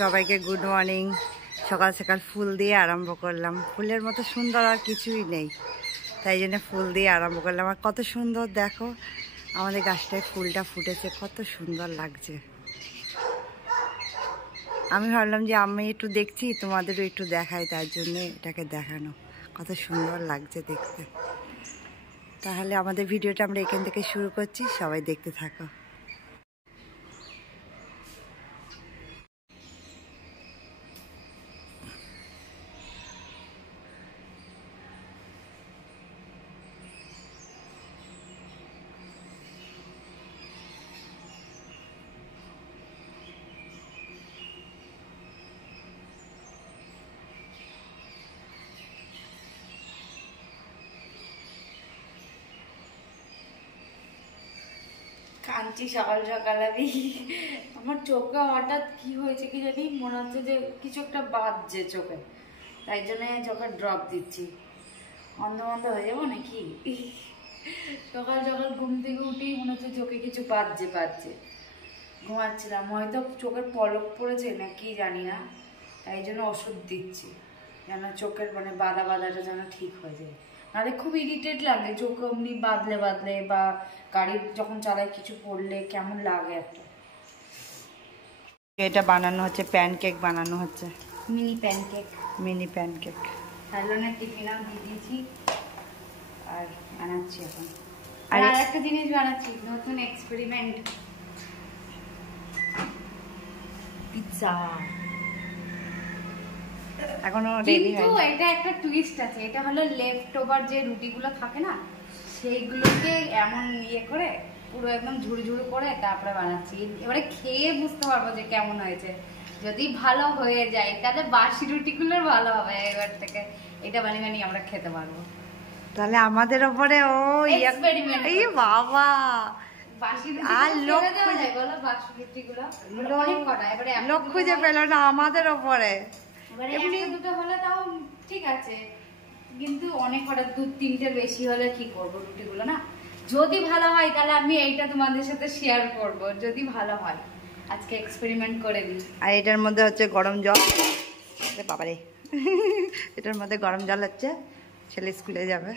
সবাইকে good morning. সকাল সকাল ফুল দিয়ে আরম্ভ করলাম। ফুলের মতো সুন্দর আর কিছুই নেই, তাই জন্য ফুল দিয়ে আরম্ভ করলাম। আর কত সুন্দর দেখো, আমাদের গাছটায় ফুলটা ফুটেছে, কত সুন্দর লাগছে। আমি ভাবলাম যে আমি একটু দেখছি, তোমাদেরও একটু দেখাই, তার জন্য এটাকে দেখানো। কত সুন্দর লাগছে দেখতে। তাহলে আমাদের ভিডিওটা আমরা এখান থেকে শুরু করছি, সবাই দেখতে থাকো। কাঁদছি সকাল সকাল আমি। আমার চোখে হঠাৎ কি হয়েছে কি জানি, মনে হচ্ছে যে কিছু একটা বাজছে চোখে, তাই জন্য চোখে ড্রপ দিচ্ছি। অন্ধ বন্ধ হয়ে যাবো নাকি? সকাল সকাল ঘুম থেকে উঠেই মনে হচ্ছে চোখে কিছু বাজছে। ঘুমাচ্ছিলাম, হয়তো চোখের পলক পড়েছে না কি জানি না, তাই জন্য ওষুধ দিচ্ছি যেন চোখের মানে বাদাটা যেন ঠিক হয়ে যায়। নাহলে খুব ইরিটেট লাগে চোখ এমনি বাদলে বা গাড়ি যখন চালায় কিছু পড়লে কেমন লাগে একটা। এটা বানানো হচ্ছে, প্যানকেক বানানো হচ্ছে, মিনি প্যানকেক। সাইলনের টিফিনও দিয়ে দিয়েছি আর বানাচ্ছি এখন। আর একটা জিনিস বানাচ্ছি, নতুন এক্সপেরিমেন্ট, পিৎজা। এখনো রেডি হয়নি। কিন্তু এটা একটা টুইস্ট আছে, এটা হলো লেফট ওভার যে রুটিগুলো থাকে না, সেইগুলোকে এমন করে পুরো একদম ঝুড়ু করে তারপরে বানাচ্ছি। এবারে খেয়ে বুঝতে পারবো যে কেমন হয়েছে। যদি ভালো হয়ে যায় তাহলে বাসি রুটিগুলোর ভালো হবে, এবার থেকে এটা বানিয়ে আমরা খেতে পারবো। তাহলে আমাদের ওপরে ও এক্সপেরিমেন্ট। এই বাবা, বাসি রুটি আর লোক খুঁজে বলো, বাসি রুটিগুলো অনেক কটা, এবারে লোক খুঁজে পেল না আমাদের ওপরে। এমনি দুটো হলে তাও ঠিক আছে, কিন্তু অনেক কটা 2-3টের বেশি হলে কি করবো রুটিগুলো না। যদি ভালো হয় তাহলে আমি এইটা তোমাদের সাথে শেয়ার করব, যদি ভালো হয়। আজকে এক্সপেরিমেন্ট করে দিই। আর এটার মধ্যে হচ্ছে গরম জল, বাবারে এটার মধ্যে গরম জল হচ্ছে, ছেলে স্কুলে যাবে।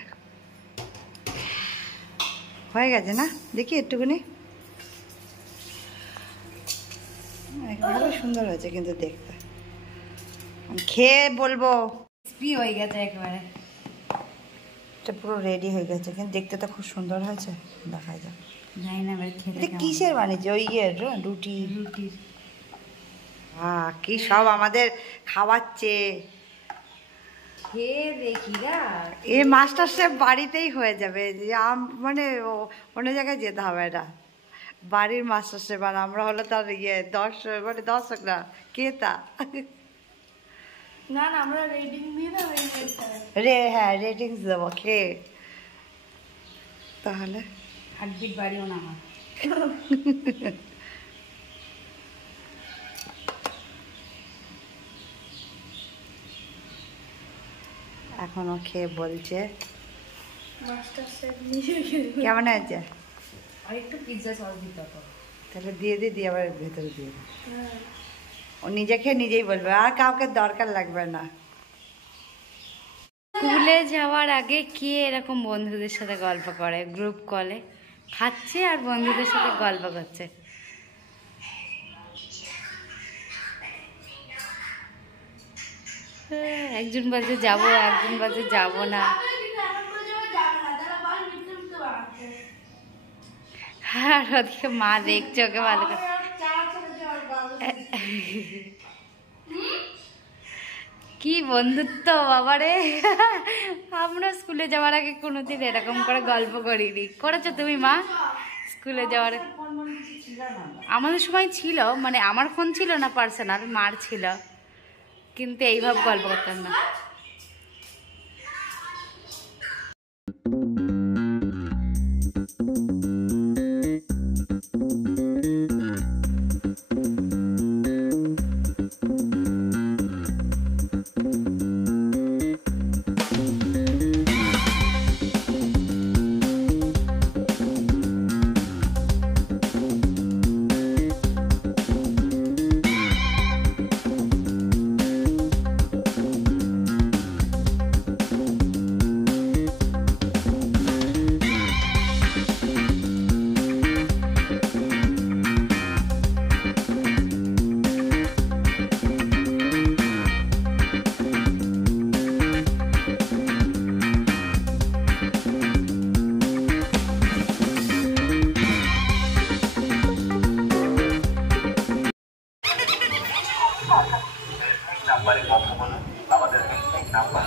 হয়ে গেছে না, দেখি একটুখানি। ভালো সুন্দর হয়েছে কিন্তু দেখতে, খেয়ে বলবো। ক্রিস্পি হয়ে গেছে একেবারে, এটা পুরো রেডি হয়ে গেছে, কিন্তু দেখতে তো খুব সুন্দর হয়েছে। দেখা যাক, জানি না এবার খেতে এটা কিসের বানিয়েছে? ওই রুটির। হ্যাঁ, কি সব আমাদের খাওয়াচ্ছে। খেয়ে দেখি না, এই মাস্টার শেফ বাড়িতেই হয়ে যাবে, মানে অন্য জায়গায় যেতে হবে না। বাড়ির মাস্টার শেফ, আর আমরা হলো তার দর্শক না, ক্রেতা। না আমরা রেটিং দিয়ে না, হ্যাঁ রেটিংস দেবো খেয়ে, তাহলে হার্টবিট বাড়িও না আমার। এখনো খেয়ে বলছে কেমন হয়েছে। আর একটু পিৎজা সস দিতে হবে, তাহলে দিয়ে আবার ভেতরে দিয়ে দিই। ও নিজে খেয়ে নিজেই বলবে, আর কাউকে দরকার লাগবে না। স্কুলে যাওয়ার আগে কে এরকম বন্ধুদের সাথে গল্প করে, গ্রুপ কলে খাচ্ছে আর বন্ধুদের সাথে গল্প করছে। একজন বলছে যাবো, একজন বলছে যাবো না। আর ওদিকে মা দেখছে ওকে ভালো করে। কি বন্ধুত্ব বাবারে! আমরা স্কুলে যাওয়ার আগে কোনোদিন এরকম করে গল্প করিনি। করেছো তুমি মা স্কুলে যাওয়ার? আমাদের সময় ছিল, মানে আমার ফোন ছিল না পার্সোনাল, মার ছিল, কিন্তু এইভাবে গল্প করতাম না। নাম্বারে কথা বলুন। আমাদের হেল্পলাইন নাম্বার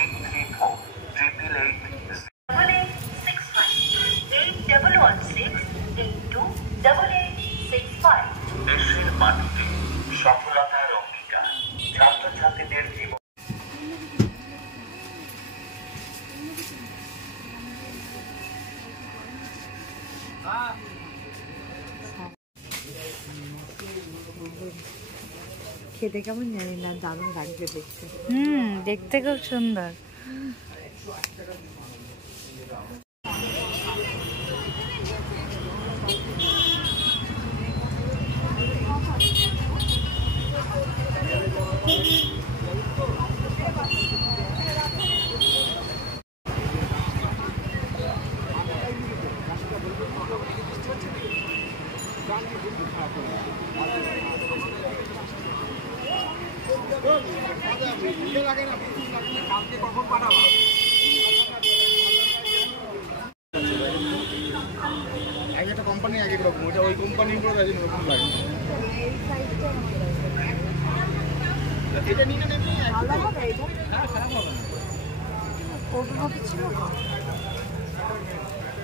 834-888-658-816-828865। দেশের মাটিতে সফলতার অঙ্গীকার ছাত্রছাত্রীদের জীবন। খেতে কেমন জানি না, দারুণ লাগবে দেখতে। দেখতে খুব সুন্দর। একটা কোম্পানি এক এক রকম, ওটা ওই কোম্পানির উপরে কাজে নতুন লাগে। এটা নিয়ে নেন আপনি, ভালো হবে এটা? হ্যাঁ খারাপ হবে না। ওটা কত ছিল?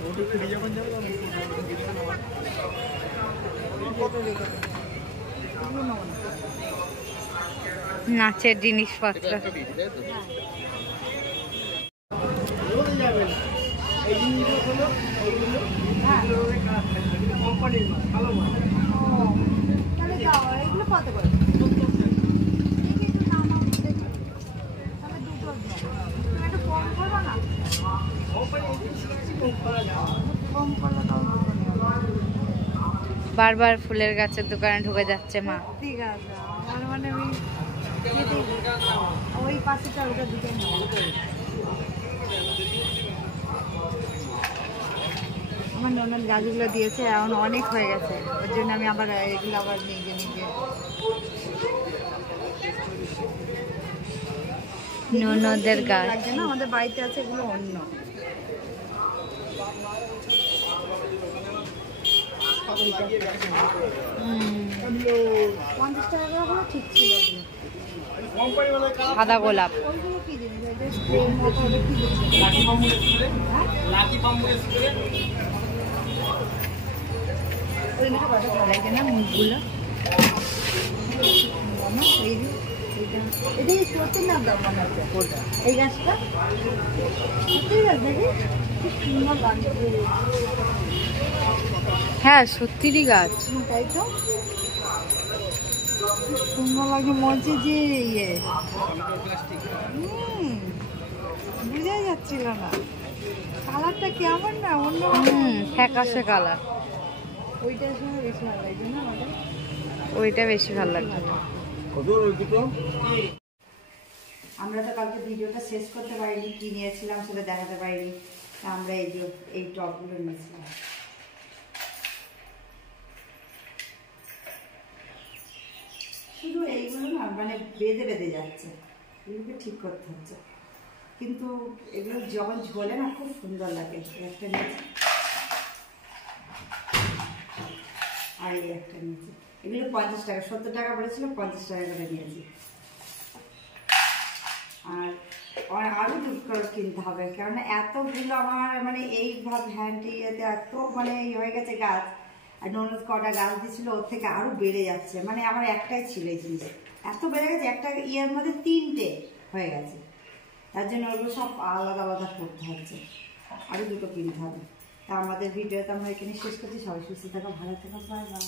ওটা একটু নিয়ে যাবেন যাবে নাচের জিনিসপত্র। এই জিনিসগুলো হলো ওইগুলো কোম্পানির মাল, ভালো মাল। তাহলে দাও, এগুলো কত করে? বারবার ফুলের গাছের দোকানে ঢুকে যাচ্ছে মা। ঠিক আছে, আমার মানে আমি ওই পাশেটা ওটা দুটো নেব। আমার ননদ গাছগুলো দিয়েছে, এখন অনেক হয়ে গেছে, ওর জন্য আমি আবার এগুলো আবার নিজে নিজে ননদের গাছ লাগছে না, আমাদের বাড়িতে আছে, এগুলো অন্য। হুম, 50 টাকা করে হলো ঠিক ছিল ওগুলো। সাদা গোলাপ। ওইগুলো কি জিনিস? এটা স্প্রে মতো ওটা কি জিনিস? Lucky bamboo spray, lucky bamboo spray. ওইগুলো কত ভালো লাগে না মুখগুলো? এই যে এটা কি সত্যি না দাম মনে হচ্ছে? এই গাছটা সত্যি গাছ দেখি খুব সুন্দর লাগছে। হ্যাঁ সত্যিরই গাছ। তাই তো সুন্দর লাগে, মজে যে ইয়ে বুঝাই যাচ্ছিল না কালারটা কেমন না, অন্য ফ্যাকাশে কালার। ওইটার সময় বেশি ভালো লাগছে না আমাদের। ওইটা বেশি ভালো লাগছে। আমরা তো কালকে ভিডিওটা শেষ করতে পারিনি, কি নিয়েছিলাম সেটা দেখাতে পারিনি। আমরা এই যে এই টপগুলো নিয়েছিলাম। শুধু এইগুলো না মানে বেঁধে বেঁধে যাচ্ছে, এগুলোকে ঠিক করতে হচ্ছে, কিন্তু এগুলো যখন ঝোলে না খুব সুন্দর লাগে। একটা নিয়েছি আর এই একটা নিয়েছি, এগুলো 50 টাকা, 70 টাকা পড়েছিল, 50 টাকা করে নিয়েছি। আর আরও দুটো কিনতে হবে, কারণ এতগুলো আমার মানে এইভাবে হ্যান্ডি এতে এত মানে হয়ে গেছে গাছ। আর ননদ কটা গাছ দিয়েছিল, ওর থেকে আরও বেড়ে যাচ্ছে, মানে আমার একটাই ছিল এই জিনিস, এত বেড়ে গেছে, একটা ইয়ের মধ্যে 3টে হয়ে গেছে। তার জন্য ওগুলো সব আলাদা আলাদা করতে হচ্ছে, আরও দুটো কিনতে হবে। তা আমাদের ভিডিওটা আমরা এখানে শেষ করছি। সবাই সুস্থ থাকো, ভালো থাকো, বাই বাই।